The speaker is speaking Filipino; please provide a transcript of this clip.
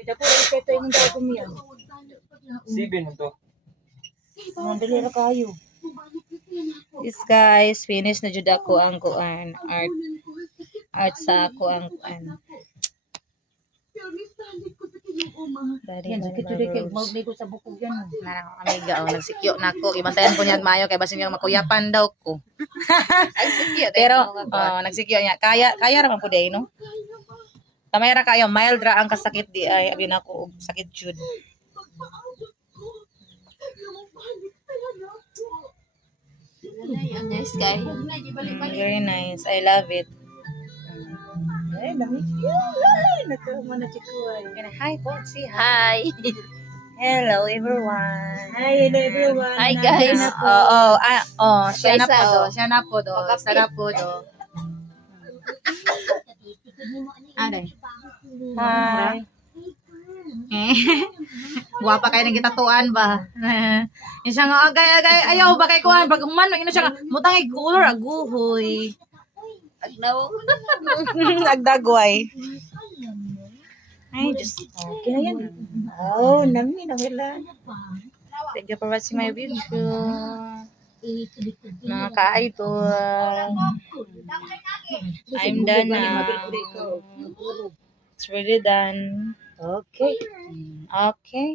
Kita po ito yung daw kumiya. Sibin mo to. Mandali ra kayo. This guys, finish na jud ako ang kuan art sa ako ang kuan. Yan, sakit tuloy kay magligo sa bukog yan. Na amiga nagsikyo nako. Ibantayan ko niyan mayo kay basin nga makuyapan daw ko. Pero nagsikyo niya. Kaya ra man pud no. Kamay ra kayo mild ra ang kasakit di ay abi nako sakit jud. Nice guy. Very nice. I love it. Ay, dami. Ay, nagkamana chikuan. Hi, Potsi. Hi. Hello, everyone. Hi, hello everyone. Hi, guys. Siya na Guys, po do. Siya na po do. Siya na po do. Aday. Hi. Guwapa kayo ng gitatuan ba? Yung siya nga, agay, ayaw ba kay kuhan? Pag uman, ino siya nga, mutang color, aguhoy. Agnaw. Nagdagway. Ay, just, Okay na yan. Oh, nami na wala. thank you for watching my video. Mga ka-idol. I'm done na. It's really done. Okay. Okay.